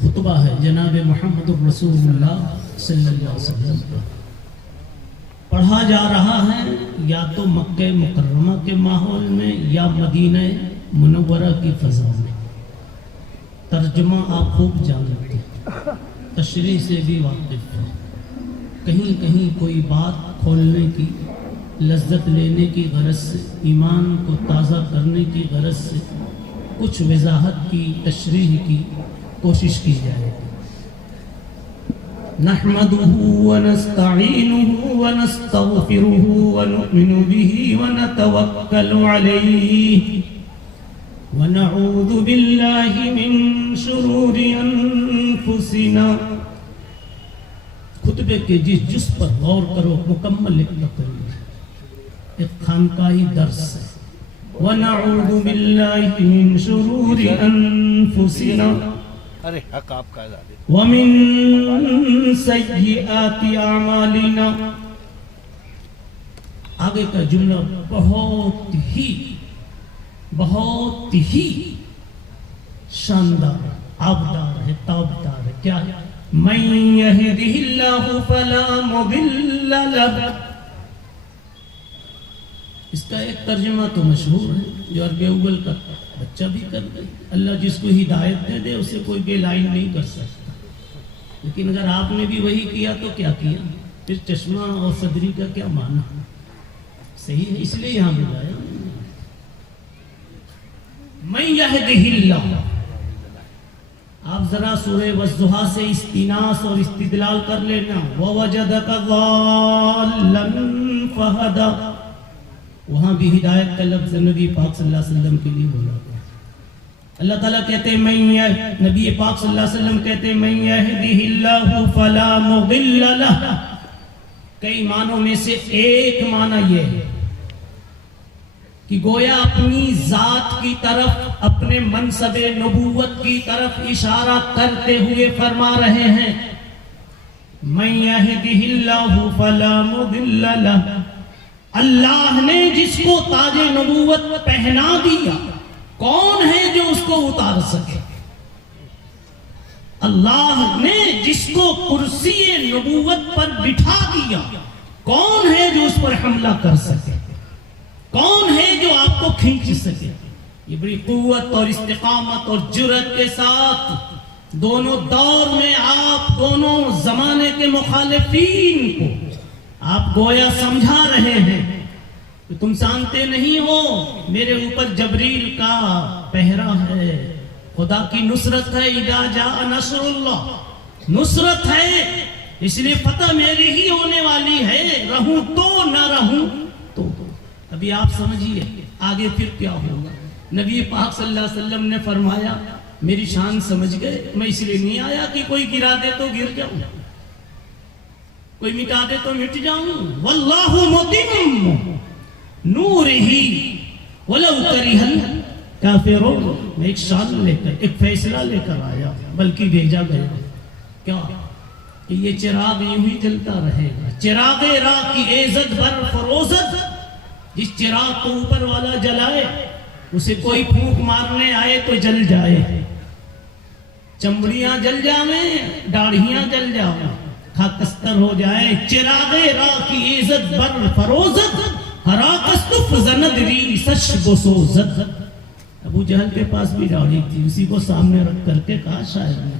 خطبہ ہے جناب محمد رسول اللہ صلی اللہ علیہ وسلم کا، پڑھا جا رہا ہے یا تو مکہ مکرمہ کے ماحول میں یا مدینہ منورہ کی فضا میں۔ ترجمہ آپ خوب جانتے ہیں، تشریح سے بھی واقف ہیں، کہیں کہیں کوئی بات کھولنے کی، لذت لینے کی غرض سے، ایمان کو تازہ کرنے کی غرض سے کچھ وضاحت کی، تشریح کی کوشش کی جائے گی۔ نحمده ونستعینه ونستغفره ونؤمن به ونتوکل علیہ ونعوذ باللہ من شرور انفسنا۔ خطبے کے جس جز پر غور کرو، مکمل ایک تقریر، ایک خانقاہی درس ہے۔ وَنَعُوذُ بِاللَّهِ مِن شُرُورِ أَنفُسِنَا وَمِن سَيِّئَاتِ أَعْمَالِنَا۔ آگے کا جملہ بہت ہی شاندار، آبدار ہے، تابدار ہے۔ کیا ہے؟ مَن يَهْدِهِ اللَّهُ فَلَا مُضِلَّ لَهُ۔ اس کا ایک ترجمہ تو مشہور ہے جو عربی اول کا بچہ بھی کر دے، اللہ جس کو ہدایت دے دے اسے کوئی بے لائن نہیں کر سکتا۔ لیکن اگر آپ نے بھی وہی کیا تو کیا کیا؟ پھر چشمہ اور صدری کا کیا معنی؟ صحیح ہے، اس لیے یہاں بلایا۔ من یہدہ اللہ، آپ ذرا سورہ والضحیٰ سے استیناس اور استدلال کر لینا۔ ووجدک ضالا فہدی، وہاں بھی ہدایت کا لفظ نبی پاک صلی اللہ علیہ وسلم کے لیے بولا گیا۔ اللہ تعالیٰ کہتے ہیں نبی پاک صلی اللہ علیہ وسلم کہتے ہیں من یہدہ اللہ فلا مضل لہ۔ کئی معنوں میں سے ایک معنی یہ ہے کہ گویا اپنی ذات کی طرف، اپنے منصب نبوت کی طرف اشارہ کرتے ہوئے فرما رہے ہیں من یہدہ اللہ فلا مضل لہ۔ اللہ نے جس کو تاج نبوت پہنا دیا، کون ہے جو اس کو اتار سکے؟ اللہ نے جس کو کرسی نبوت پر بٹھا دیا، کون ہے جو اس پر حملہ کر سکے؟ کون ہے جو آپ کو کھینچ سکے؟ یہ بڑی قوت اور استقامت اور جرأت کے ساتھ دونوں دور میں آپ دونوں زمانے کے مخالفین کو آپ گویا سمجھا رہے ہیں کہ تم جانتے نہیں ہو میرے اوپر جبریل کا پہرا ہے، خدا کی نصرت ہے، اذا جاء نصر اللہ، نصرت ہے، اس لیے فتح میری ہی ہونے والی ہے، رہوں تو نہ رہوں تو۔ ابھی آپ سمجھیے آگے پھر کیا ہوگا۔ نبی پاک صلی اللہ علیہ وسلم نے فرمایا میری شان سمجھ گئے، میں اس لیے نہیں آیا کہ کوئی گرا دے تو گر جاؤں، کوئی مٹا دے تو مٹ جاؤں۔ واللہ متم نورہ ولو کرہ الکافرون۔ میں ایک شان لے کر، ایک فیصلہ لے کر آیا، بلکہ بھیجا گیا کیا کہ یہ چراغ یوں ہی جلتا رہے گا۔ چراغ راہ کی عزت بر فروزت، جس چراغ کو اوپر والا جلائے اسے کوئی پھونک مارنے آئے تو جل جائے، چمڑیاں جل جائیں، داڑھیاں جل جائیں، خاکستر ہو جائے۔ چراغ راہ کی عزت بر فروزت، ہراکستف زند ریسش بسوزت۔ ابو جہل کے پاس بھی داڑھی تھی، اسی کو سامنے رکھ کر کے کہا شاعر نے۔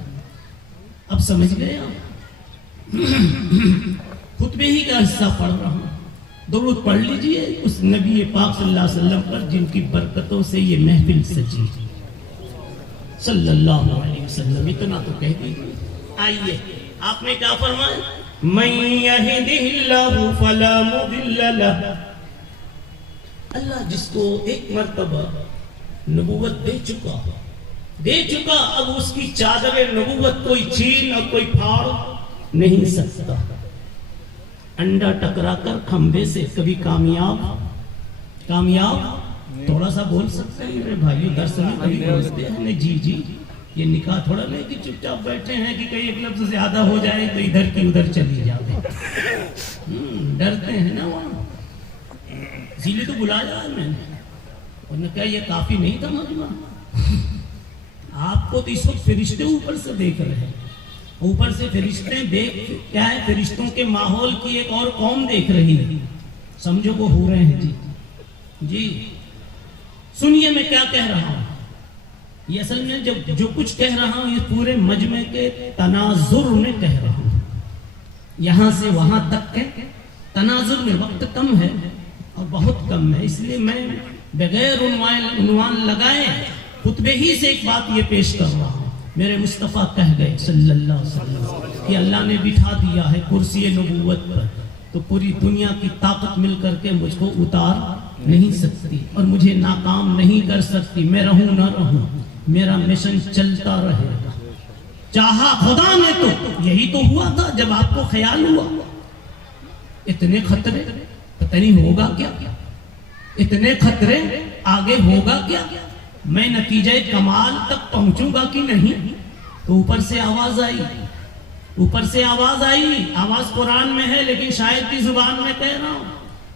اب سمجھ گئے آپ؟ خطبے ہی کا حصہ پڑھ رہا ہوں، درود پڑھ لیجئے اس نبی پاک صلی اللہ علیہ وسلم پر جن کی برکتوں سے یہ محفل سجی صلی اللہ علیہ وسلم۔ اتنا تو کہہ دیجئے۔ آئیے آپ نے کیا فرمایا؟ من یہدہ اللہ فلا مضل لہ۔ اللہ جس کو ایک مرتبہ نبوت دے چکا، اب اس کی چادر نبوت کوئی چھین اور کوئی پھاڑ نہیں سکتا۔ انڈا ٹکرا کر کھمبے سے کبھی کامیاب تھوڑا سا بول سکتے ہیں میرے بھائیو، درس میں کبھی بولتے ہیں جی یہ نکاح تھوڑا نہیں کہ چپ چاپ بیٹھے ہیں کہ کہیں ایک لفظ زیادہ ہو جائے تو ادھر کی ادھر چلی جائے، ڈرتے ہیں نا وہاں، اسی لیے تو بلایا ہے میں نے۔ انہوں نے کہا یہ کافی نہیں تھا مجمع، آپ کو کو تو اس وقت فرشتے اوپر سے دیکھ رہے ہیں, اوپر سے فرشتے دیکھ کیا ہے, فرشتوں کے ماحول کی ایک اور قوم دیکھ رہی ہے, سمجھو وہ ہو رہے ہیں. جی سنیے میں کیا کہہ رہا ہوں. یہ اصل میں جو کچھ کہہ رہا ہوں یہ پورے مجمع کے تناظر میں کہہ رہا ہوں, یہاں سے وہاں تک کے تناظر میں وقت کم ہے اور بہت کم ہے, اس لیے میں بغیر عنوان لگائے خطبے ہی سے ایک بات یہ پیش کر رہا ہوں. میرے مصطفیٰ کہہ گئے صلی اللہ علیہ وسلم کہ اللہ نے بٹھا دیا ہے کرسی نبوت پر, تو پوری دنیا کی طاقت مل کر کے مجھ کو اتار نہیں سکتی اور مجھے ناکام نہیں کر سکتی. میں رہوں نہ رہوں میرا مشن چلتا رہے گا. چاہا خدا نے تو یہی تو ہوا تھا جب آپ کو خیال ہوا اتنے خطرے پتہ نہیں ہوگا کیا, اتنے خطرے آگے ہوگا کیا, میں نتیجہ کمال تک پہنچوں گا کہ نہیں. تو اوپر سے آواز آئی, اوپر سے آواز آئی, آواز قرآن میں ہے لیکن شاید کی زبان میں کہہ رہا ہوں.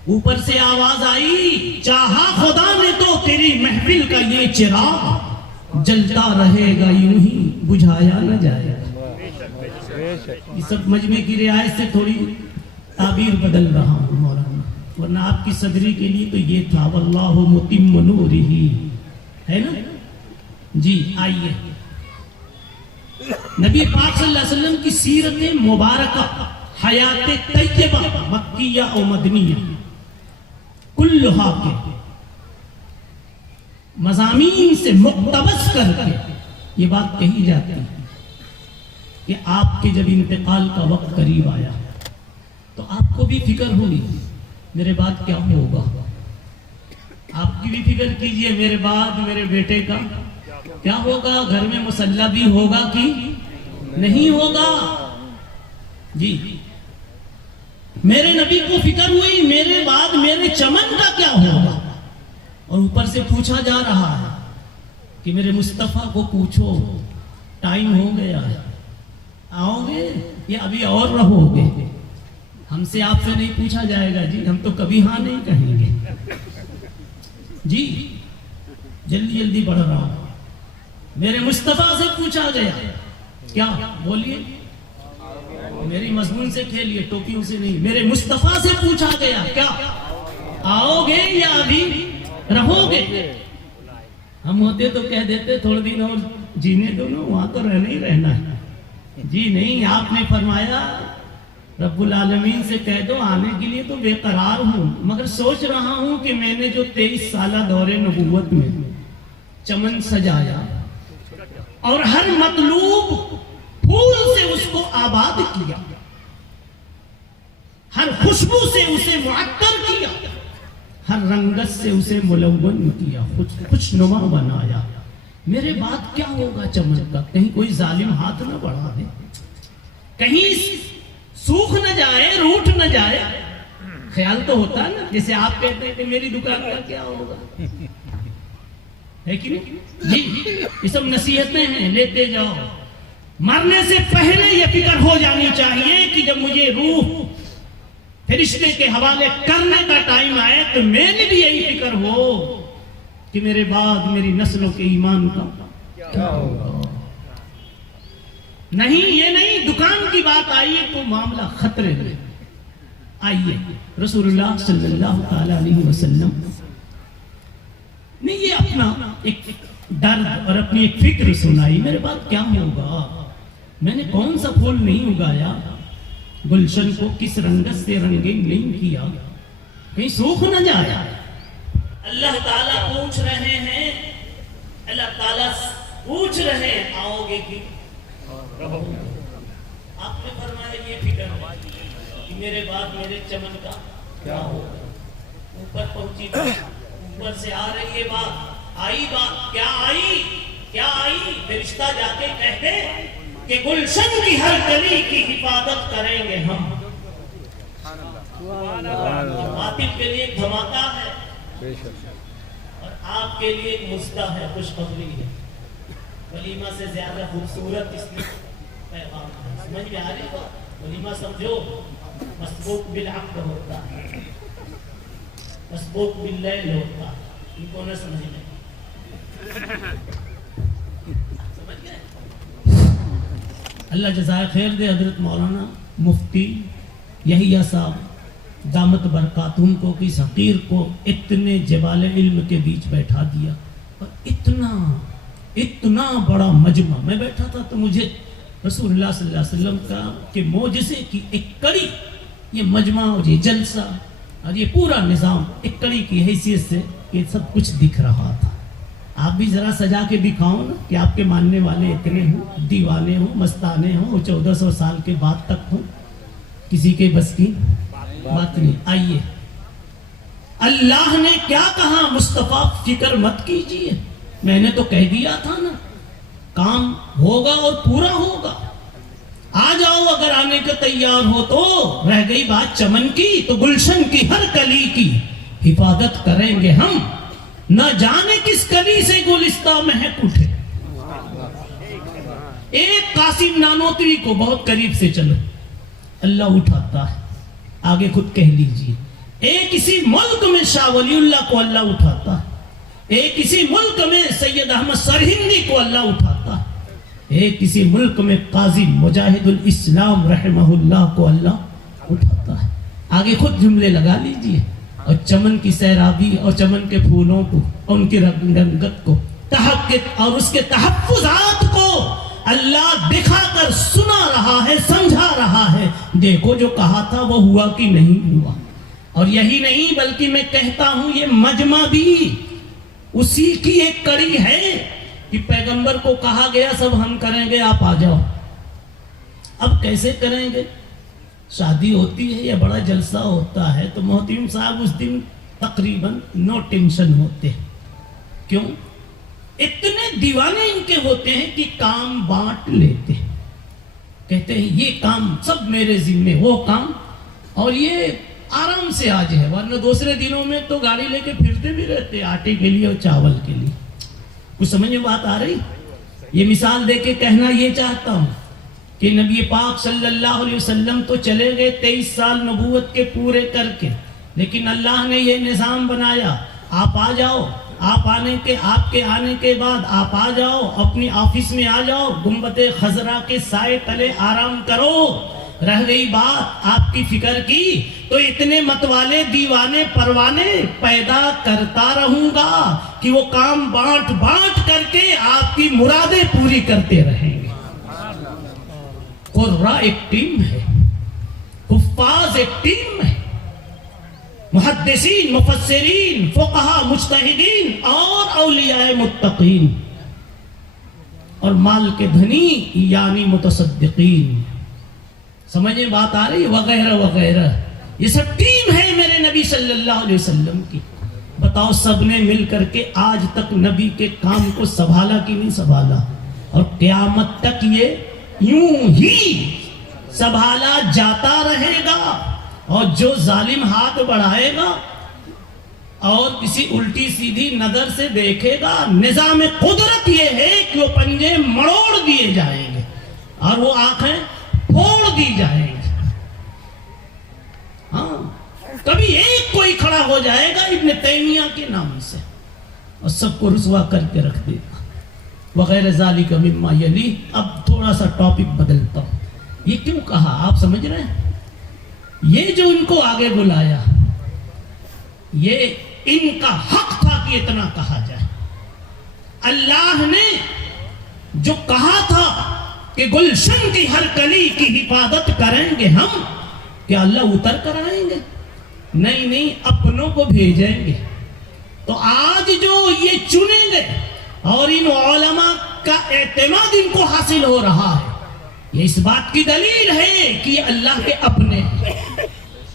اوپر سے آواز آئی, چاہا خدا نے تو تیری محفل کا یہ چراغ جلتا رہے گا یوں ہی بجھایا نہ جائے گا. یہ سب مجمع کی رعایت سے تھوڑی تعبیر بدل رہا ہوں مولانا, ورنہ آپ کی صدری کے لیے تو یہ تھا واللہ متم نورہ, ہے نا. جی آئیے نبی پاک صلی اللہ علیہ وسلم کی سیرت مبارکہ حیات طیبہ مکیہ و مدنیہ کلہا کے مضامین سے مقتبس کر کے یہ بات کہی جاتی ہے کہ آپ کے جب انتقال کا وقت قریب آیا تو آپ کو بھی فکر ہوئی میرے بعد کیا ہوگا. آپ کی بھی فکر کیجئے میرے بعد میرے بیٹے کا کیا ہوگا, گھر میں مصلی بھی ہوگا کہ نہیں ہوگا. جی میرے نبی کو فکر ہوئی میرے بعد میرے چمن کا کیا ہوگا. اور اوپر سے پوچھا جا رہا ہے کہ میرے مصطفیٰ کو پوچھو ٹائم ہو گیا ہے, آؤ گے یا ابھی اور رہو گے. ہم سے آپ سے نہیں پوچھا جائے گا جی, ہم تو کبھی ہاں نہیں کہیں گے. جی جلدی جلدی بڑھ رہا ہوں. میرے مصطفیٰ سے پوچھا گیا کیا, بولیے میری مضمون سے کھیلیے ٹوپیوں سے نہیں. میرے مصطفیٰ سے پوچھا گیا کیا, آؤ گے یا ابھی رہو گے. ہم ہوتے تو کہہ دیتے تھوڑے دن اور جینے دو نا, وہاں تو رہنا ہی رہنا ہے. جی نہیں, آپ نے فرمایا رب العالمین سے کہہ دو آنے کے لیے تو بے قرار ہوں, مگر سوچ رہا ہوں کہ میں نے جو 23 سالہ دور نبوت میں چمن سجایا اور ہر مطلوب پھول سے اس کو آباد کیا, ہر خوشبو سے اسے معطر کیا, ہر رنگت سے اسے ملون کیا, خوش نما بنایا. میرے بعد کیا ہوگا چمن کا, کہیں کوئی ظالم ہاتھ نہ بڑھا دے, کہیں سوکھ نہ جائے روٹ نہ جائے. خیال تو ہوتا ہے نا, جیسے آپ کہتے ہیں کہ میری دکان کا کیا ہوگا, ہے کہ نہیں. جی یہ سب نصیحتیں ہیں, لیتے جاؤ. مرنے سے پہلے یہ فکر ہو جانی چاہیے کہ جب مجھے روح فرشتے کے حوالے کرنے کا ٹائم آئے تو میرے بھی یہی فکر ہو کہ میرے بعد میری نسلوں کے ایمان کا کیا ہوگا. نہیں یہ نہیں, دکان کی بات آئیے تو معاملہ خطرے میں. آئیے رسول اللہ صلی اللہ تعالی علیہ وسلم نے یہ اپنا ایک درد اور اپنی ایک فکر سنائی, میرے بعد کیا ہوگا. میں نے کون سا پھول نہیں اگایا, گلشن کو کس رنگت سے رنگین نہیں کیا, کہیں سوکھ نہ جایا. اللہ تعالیٰ پوچھ رہے ہیں, اللہ تعالیٰ پوچھ رہے ہیں آؤ گے کہ آپ نے فرمایا یہ فکر ہے کہ میرے بعد میرے چمن کا کیا ہوگا. اوپر پہنچی بات, اوپر سے آ رہی ہے بات, آئی بات, کیا آئی کیا آئی. فرشتہ جا کے کہتے کہ گلشن کی ہر کلی کی حفاظت کریں گے ہم. باطل کے لیے ایک دھماکہ ہے اور آپ کے لیے ایک مزدہ ہے, خوشخبری ہے. ولیمہ سے زیادہ خوبصورت اس میں پیغام ہے. سمجھ میں آ رہی بات. ولیمہ سمجھو مسبوق بالعقد ہوتا ہے, مسبوق باللیل ہوتا ہے. ان کو نہ سمجھ میں سمجھ گئے. اللہ جزائے خیر دے حضرت مولانا مفتی یحییٰ صاحب دامت برکاتہم کو کس حقیر کو اتنے جبال علم کے بیچ بیٹھا دیا، اور اتنا بڑا مجمع. میں بیٹھا تھا تو مجھے رسول اللہ صلی اللہ علیہ وسلم کا کہ معجزے کی ایک کڑی، یہ مجمع اور یہ جلسہ اور یہ پورا نظام ایک کڑی کی حیثیت سے یہ سب کچھ دکھ رہا تھا. آپ بھی ذرا سجا کے دکھاؤ نا کہ آپ کے ماننے والے اتنے ہوں، دیوانے ہوں، مستانے ہوں، 1400 سال کے بعد تک ہوں. کسی کے بس کی بات نہیں. آئیے، اللہ نے کیا کہا؟ مصطفیٰ فکر مت کیجئے، میں نے تو کہہ دیا تھا نا، کام ہوگا اور پورا ہوگا. آ جاؤ، اگر آنے کا تیار ہو تو. رہ گئی بات چمن کی تو گلشن کی ہر کلی کی حفاظت کریں گے ہم، نہ جانے کس کلی سے گلستہ مہک اٹھے. ایک قاسم نانوتری کو بہت قریب سے چلو، اللہ اٹھاتا ہے، آگے خود کہہ لیجئے. ایک کسی ملک میں شاہ ولی اللہ کو اللہ اٹھاتا ہے، ایک کسی ملک میں سید احمد سرہندی کو اللہ اٹھاتا ہے، ایک کسی ملک میں قاضی مجاہد الاسلام رحمہ اللہ کو اللہ اٹھاتا ہے. آگے خود جملے لگا لیجئے. اور چمن کی سیرابی اور چمن کے پھولوں کو، ان کی رنگت کو، تحقق اور اس کے تحفظات کو اللہ دکھا کر سنا رہا ہے، سمجھا رہا ہے. دیکھو جو کہا تھا وہ ہوا کہ نہیں ہوا. اور یہی نہیں بلکہ میں کہتا ہوں یہ مجمع بھی اسی کی ایک کڑی ہے کہ پیغمبر کو کہا گیا سب ہم کریں گے، آپ آ جاؤ. اب کیسے کریں گے؟ شادی ہوتی ہے یا بڑا جلسہ ہوتا ہے تو محترم صاحب اس دن تقریباً نو ٹینشن ہوتے ہیں. کیوں؟ اتنے دیوانے ان کے ہوتے ہیں کہ کام بانٹ لیتے ہیں، کہتے ہیں یہ کام سب میرے ذمے، وہ کام، اور یہ آرام سے آج ہے. ورنہ دوسرے دنوں میں تو گاڑی لے کے پھرتے بھی رہتے آٹے کے لیے اور چاول کے لیے. کچھ سمجھ میں بات آ رہی؟ یہ مثال دے کے کہنا یہ چاہتا ہوں کہ نبی پاک صلی اللہ علیہ وسلم تو چلے گئے 23 سال نبوت کے پورے کر کے، لیکن اللہ نے یہ نظام بنایا، آپ آ جاؤ، آپ کے آنے کے بعد آپ آ جاؤ، اپنی آفس میں آ جاؤ، گنبد خضرا کے سائے تلے آرام کرو. رہ گئی بات آپ کی فکر کی تو اتنے متوالے دیوانے پروانے پیدا کرتا رہوں گا کہ وہ کام بانٹ کر کے آپ کی مرادیں پوری کرتے رہیں گے. قرہ ایک ٹیم ہے، حفاظ ایک ٹیم ہے، محدثین، مفسرین، فقہاء، مجتہدین اور اولیاء متقین، اور مال کے دھنی یعنی متصدقین. سمجھیں بات آ رہی؟ وغیرہ وغیرہ. یہ سب ٹیم ہے میرے نبی صلی اللہ علیہ وسلم کی. بتاؤ سب نے مل کر کے آج تک نبی کے کام کو سنبھالا کہ نہیں سنبھالا؟ اور قیامت تک یہ یوں ہی سنبھالا جاتا رہے گا. اور جو ظالم ہاتھ بڑھائے گا اور کسی الٹی سیدھی نظر سے دیکھے گا، نظام قدرت یہ ہے کہ وہ پنجے مڑوڑ دیے جائیں گے اور وہ آنکھیں پھوڑ دی جائیں گی. ہاں، کبھی ایک کوئی کھڑا ہو جائے گا ابن تیمیہ کے نام سے اور سب کو رسوا کر کے رکھ دے گا. وغیرہ ذالک مما یلی. اب تھوڑا سا ٹاپک بدلتا ہوں. یہ کیوں کہا آپ سمجھ رہے ہیں؟ یہ جو ان کو آگے بلایا یہ ان کا حق تھا کہ اتنا کہا جائے. اللہ نے جو کہا تھا کہ گلشن کی ہر کلی کی حفاظت کریں گے ہم، کیا اللہ اتر کر آئیں گے؟ نہیں، اپنوں کو بھیجیں گے. تو آج جو یہ چنیں گے اور ان علماء کا اعتماد ان کو حاصل ہو رہا ہے، یہ اس بات کی دلیل ہے کہ یہ اللہ کے اپنے ہیں.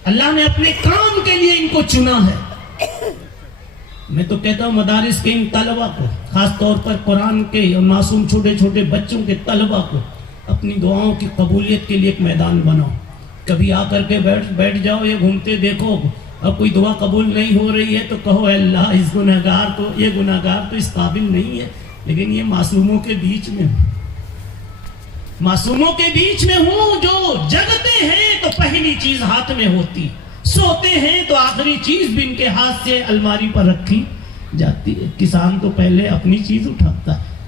اللہ نے اپنے کام کے لیے ان کو چنا ہے. میں تو کہتا ہوں مدارس کے ان طلبہ کو، خاص طور پر قرآن کے اور معصوم چھوٹے چھوٹے بچوں کے طلبہ کو اپنی دعاؤں کی قبولیت کے لیے ایک میدان بناؤ. کبھی آ کر کے بیٹھ جاؤ، یہ گھومتے دیکھو اب کوئی دعا قبول نہیں ہو رہی ہے تو کہو اے اللہ اس گناہگار کو، یہ گناہگار تو اس قابل نہیں ہے، لیکن یہ معصوموں کے بیچ میں ہوں، معصوموں کے بیچ میں ہوں جو جگتے ہیں تو پہلی چیز ہاتھ میں ہوتی، سوتے ہیں تو آخری چیز بھی ان کے ہاتھ سے الماری پر رکھی جاتی ہے. کسان تو پہلے اپنی چیز اٹھاتا ہے.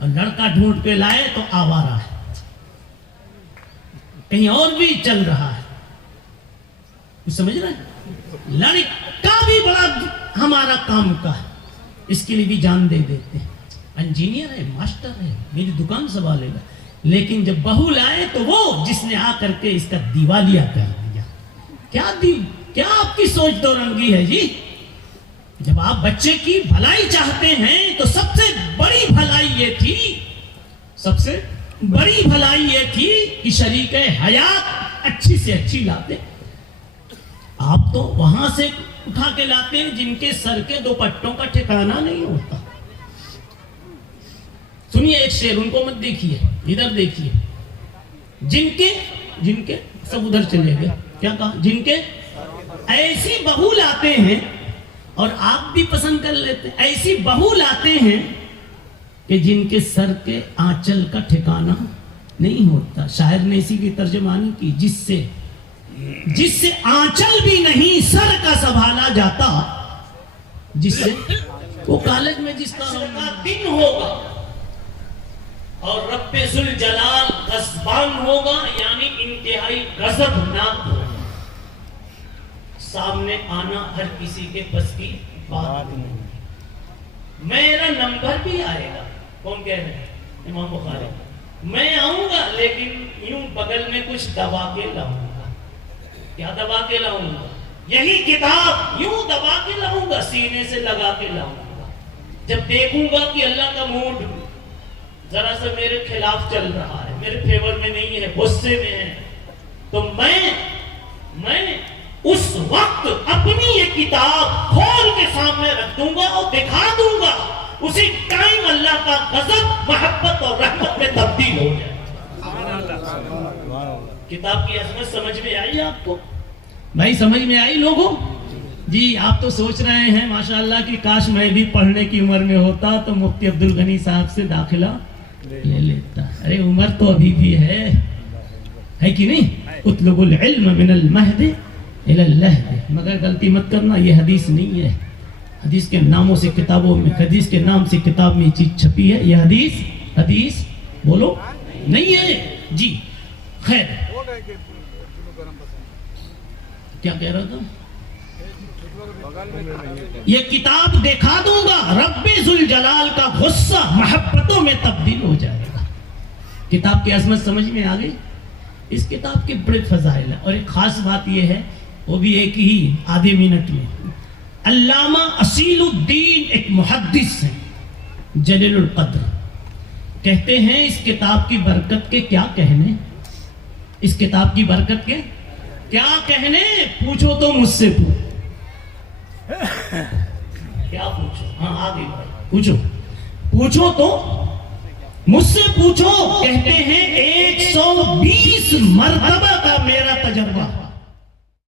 اور لڑکا ڈھونڈ کے لائے تو آوارہ ہے، کہیں اور بھی چل رہا ہے، سمجھ رہے ہیں؟ لڑکا بھی بڑا ہمارا کام کا ہے، اس کے لیے بھی جان دے دیتے ہیں، انجینئر ہے، ماسٹر ہے، میری دکان سنبھالے گا، لیکن جب بہو لائے تو وہ جس نے آ کر کے اس کا دیوالیہ کر دیا۔ کیا آپ کی سوچ دو رنگی ہے جی؟ جب آپ بچے کی بھلائی چاہتے ہیں تو سب سے بڑی بھلائی یہ تھی، سب سے بڑی بھلائی یہ تھی کہ شریک حیات اچھی سے اچھی لاتے۔ آپ تو وہاں سے اٹھا کے لاتے ہیں جن کے سر کے دوپٹوں کا ٹھکانہ نہیں ہوتا۔ سنیے ایک شعر، ان کو مت دیکھیے، ادھر دیکھیے، جن کے سب ادھر چلے گئے، کیا کہا؟ جن کے ایسی بہو لاتے ہیں، اور آپ بھی پسند کر لیتے ہیں، ایسی بہو لاتے ہیں کہ جن کے سر کے آنچل کا ٹھکانہ نہیں ہوتا۔ شاعر نے اسی کی ترجمانی کی، جس سے آنچل بھی نہیں سر کا سنبھالا جاتا، جس سے وہ کالج میں جس کا دن ہوگا اور رب ذوالجلال غضبان ہوگا، یعنی انتہائی غضبناک ہوگا، سامنے آنا ہر کسی کے بس کی بات نہیں۔ میرا نمبر بھی آئے گا، کون کہہ رہے ہیں؟ امام بخاری، میں آؤں گا لیکن یوں بغل میں کچھ دبا کے لاؤں گا۔ کیا دبا کے لاؤں گا؟ یہی کتاب یوں دبا کے لاؤں گا، سینے سے لگا کے لاؤں گا۔ جب دیکھوں گا کہ اللہ کا موڈ ذرا سا میرے خلاف چل رہا ہے، میرے فیور میں نہیں ہے، غصے میں ہے، تو میں اس وقت اپنی یہ کتاب کھول کے سامنے رکھ دوں گا اور دکھا دوں گا، اسی ٹائم اللہ کا غضب محبت اور رحمت میں تبدیل ہو جائے۔ کتاب کی عظمت سمجھ میں آئی آپ کو؟ بھائی سمجھ میں آئی لوگوں؟ جی آپ تو سوچ رہے ہیں ماشاءاللہ کہ کاش میں بھی پڑھنے کی عمر میں ہوتا تو مفتی عبدالغنی صاحب سے داخلہ لے لیتا۔ ارے عمر تو ابھی بھی ہے کہ نہیں؟ اطلب العلم من المہد الى اللہد، مگر غلطی مت کرنا، یہ حدیث نہیں ہے۔ حدیث کے ناموں سے کتابوں میں، حدیث کے نام سے کتاب میں یہ چیز چھپی ہے، یہ حدیث بولو نہیں ہے جی۔ خیر کیا کہہ رہا تھا؟ یہ کتاب دکھا دوں گا، رب ذوالجلال کا غصہ محبتوں میں تبدیل ہو جائے گا۔ کتاب کی عظمت سمجھ میں آ گئی؟ اس کتاب کے بڑے فضائل ہیں، اور ایک خاص بات یہ ہے، وہ بھی ایک ہی آدھے منٹ میں۔ علامہ اصیل الدین ایک محدث ہیں جلیل القدر، کہتے ہیں اس کتاب کی برکت کے کیا کہنے، اس کتاب کی برکت کے کیا کہنے، پوچھو تو مجھ سے کیا پوچھو؟ ہاں آگے پوچھو تو مجھ سے پوچھو۔ کہتے ہیں 120 مرتبہ